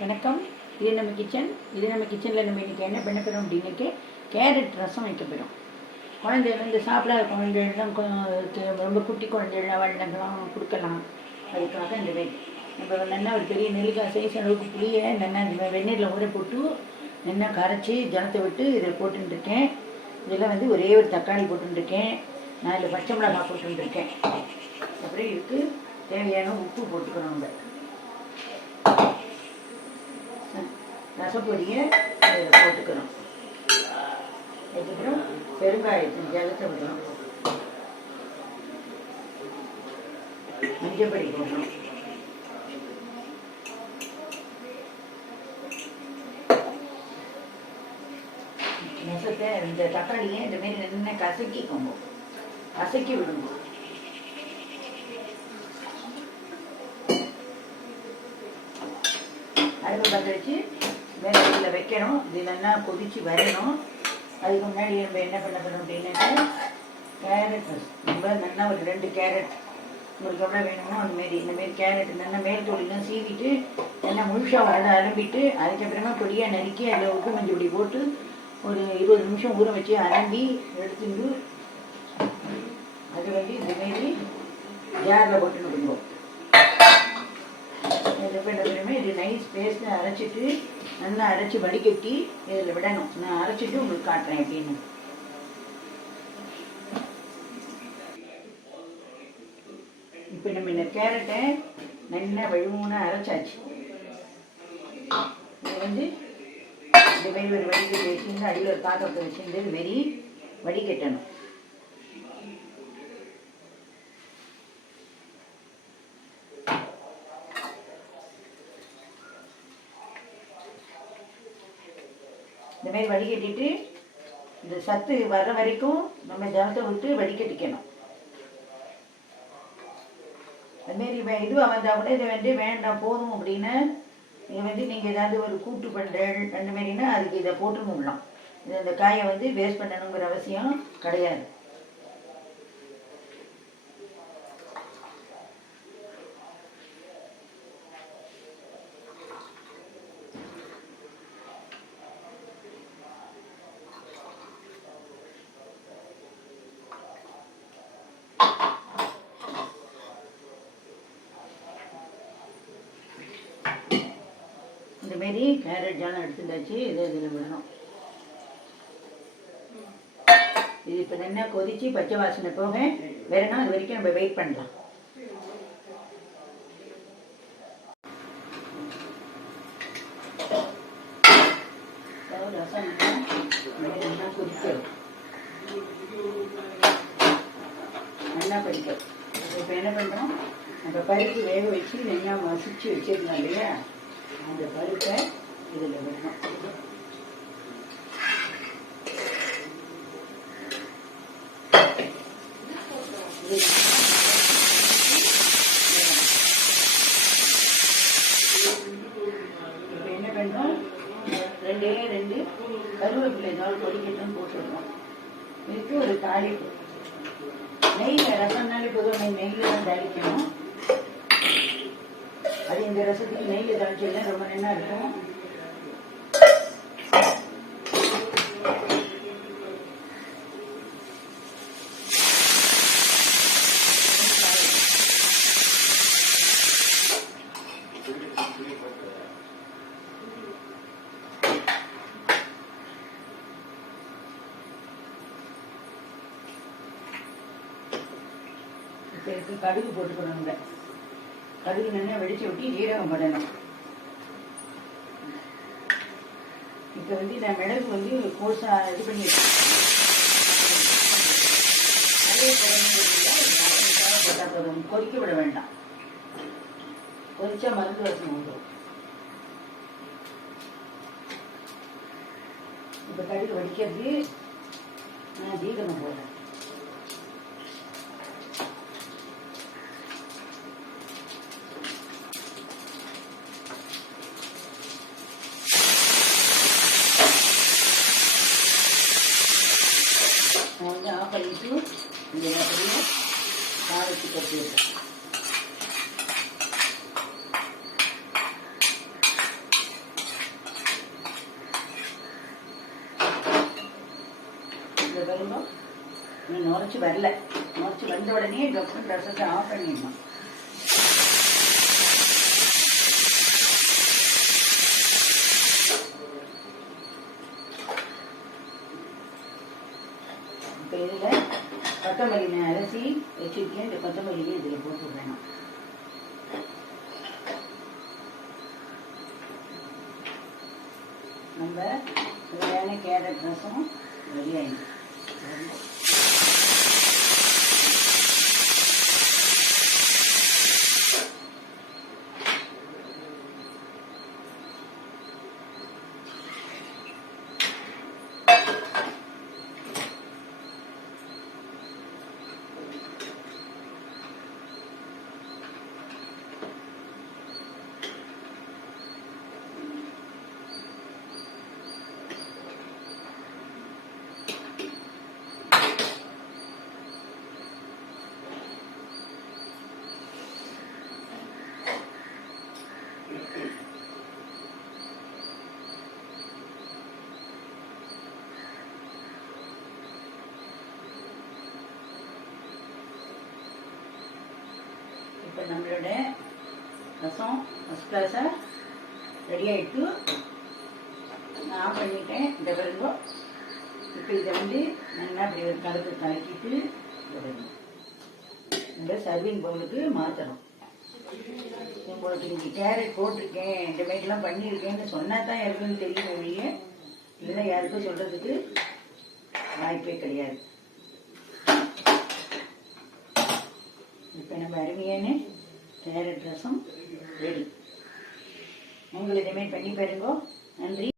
வணக்கம். இது நம்ம கிச்சன் இது நம்ம கிச்சனில் நம்ம இன்றைக்கி என்ன பண்ண போகிறோம் அப்படின்னாக்கே கேரட் ரசம் வைக்க போகிறோம் குழந்தைகள் வந்து சாப்பிடாத குழந்தைகள்லாம் கொ- ரொம்ப குட்டி குழந்தைகள்லாம் வளர்ந்தங்களாம் கொடுக்கலாம். அதுக்காக இந்த வெண் நம்ம நல்லா ஒரு பெரிய நெல்லிக்காய் சைஸ் அளவுக்கு புளியை நல்லா இந்த வெந்நீரில் ஊற போட்டு நல்லா கரைச்சி ஜலத்தை விட்டு இதில் போட்டுருக்கேன் இதில் வந்து ஒரே ஒரு தக்காளி போட்டுருக்கேன் நான் இதில் பச்சை மிளகாய் போட்டுருக்கேன் அப்புறம் இதுக்கு தேவையான உப்பு போட்டுக்கணும் நம்ம. ரசப்பொடியை இதில் போட்டுக்கணும். அதுக்கப்புறம் பெருங்காயத்தின் ஜலத்தை விடணும் மஞ்சப்படி போடணும் நெசத்தை இந்த தக்காளியை இந்த மாரி நல்லா கசக்கிக்கோங்க கசக்கி விடுங்க அடுப்பு பற்ற வச்சு மேலே வைக்கணும். இது நல்லா கொதிச்சு வரணும். அதுக்கு முன்னாடி நம்ம என்ன பண்ண போகிறோம் அப்படின்னாக்கா கேரட் நம்ம நல்லா ஒரு ரெண்டு கேரட் உங்களுக்கு எவ்வளோ வேணுமோ அந்த மாரி கேரட் நல்லா மேல் தொழிலாம் சீவிட்டு நல்லா முழுசாக வர அலம்பிட்டு அதுக்கப்புறமா பொடியாக நறுக்கி அதில் உப்பு மஞ்சள் பொடி போட்டு ஒரு இருபது நிமிஷம் ஊற வச்சு அலம்பி எடுத்துட்டு அது வந்து இந்த மாரி ஜாரில் போட்டு விடுவோம் இது நைஸ் பேஸ்ட்டு அரைச்சிட்டு நல்லா அரைச்சி வடிகட்டி இதில் விடணும். நான் அரைச்சிட்டு உங்களுக்கு காட்டுறேன் எப்படின்னு. இப்போ நம்ம இந்த கேரட்டை நல்லா வழுவுன அரைச்சாச்சு. இது வந்து இந்த மாதிரி ஒரு வடிகட்டி வச்சுருந்து அடியில் ஒரு பாத்திரத்தை வச்சுருந்து இது மாரி வடிகட்டணும். இந்த மாதிரி வடிகட்டிட்டு இந்த சத்து வர்ற வரைக்கும் நம்ம ஜலத்தை விட்டு வடிகட்டிக்கணும் அதுமாரி இதுவாக வந்தால் கூட இதை வந்து வேண்டாம் போதும் அப்படின்னு நீங்கள் வந்து நீங்கள் ஏதாவது ஒரு கூட்டு பண்ணுறேன் அந்த மாதிரினா அதுக்கு இதை போட்டு விடலாம். இந்த காயை வந்து வேஸ்ட் பண்ணணுங்கிற அவசியம் கிடையாது. மாரி கேரட் ஜாலம் எடுத்துட்டாச்சு இதை இதில் விடணும். இது இப்போ நல்லா கொதிச்சு பச்சை வாசனை போக வேறனா அது வரைக்கும் நம்ம வெயிட் பண்ணலாம். அதாவது நல்லா நல்லா இப்போ என்ன பண்ணுறோம் நம்ம பருப்பு வேக வச்சு நல்லா மசிச்சு வச்சிருந்தோம் இல்லையா? அந்த பருப்பை இதில் விடணும். இது என்ன பண்ணுறோம்? ரெண்டே ரெண்டு கருவேப்பிலை ஏதாவது கொடிக்கட்டும் போட்டுருக்கோம் இதுக்கு ஒரு தாளிப்பு. நெய்யில் ரசம்னாலே பொதுவாக நெய்யில் தான் தாளிக்கணும். அது ரசத்துக்கு நெய்யில் தாளிச்சதுல ரொம்ப நல்லா இருக்கும்? கடுகு போட்டுக்கணும் இந்த நல்லா வெடிச்சு விட்டு ஜீரகம் பண்ணணும் இப்போ வந்து நான் மிளகு வந்து கோசா இது பண்ணி அதே போட்டால் போதும். கொதிக்க விட வேண்டாம். கொதிச்சா மருந்து வாசனை வந்துடும் இப்போ கடுகு வடிக்கிறது நான் ஜீரகம் போடுறேன். இந்த மாதிரி காரத்து கட்டி வைப்பேன் இந்த நீ நுழைச்சி வரல. நுழைச்சி வந்த உடனே இந்த ரசத்தை ஆஃப் பண்ணிடணும். கொத்தமல்லி அரிசி வச்சுருக்கேன். இந்த கொத்தமல்லியை இதில் போட்டு விடணும் நம்ம சுவையான கேரட் ரசம் ரெடி ஆயிடும் இப்போ நம்மளோட ரசம் ஃபஸ்ட் கிளாஸாக ரெடி ஆகிட்டு நான் ஆஃப் பண்ணிட்டேன். இந்த பிறகு இப்போ இதை வந்து நல்லா அப்படி ஒரு கலப்பு கலக்கிட்டு இந்த சர்விங் பவுலுக்கு மாற்றணும் உங்களுக்கு இன்றைக்கி கேரட் போட்டிருக்கேன். இந்த மாதிரிலாம் பண்ணியிருக்கேன்னு சொன்னால் தான் யாருக்குன்னு தெரியும் ஒழிய இல்லைன்னா யாருக்கும் சொல்கிறதுக்கு வாய்ப்பே கிடையாது. இப்போ நம்ம அருமையான கேரட் ரசம் ரெடி. உங்களுக்கு இதேமாதிரி பண்ணி பாருங்க. நன்றி.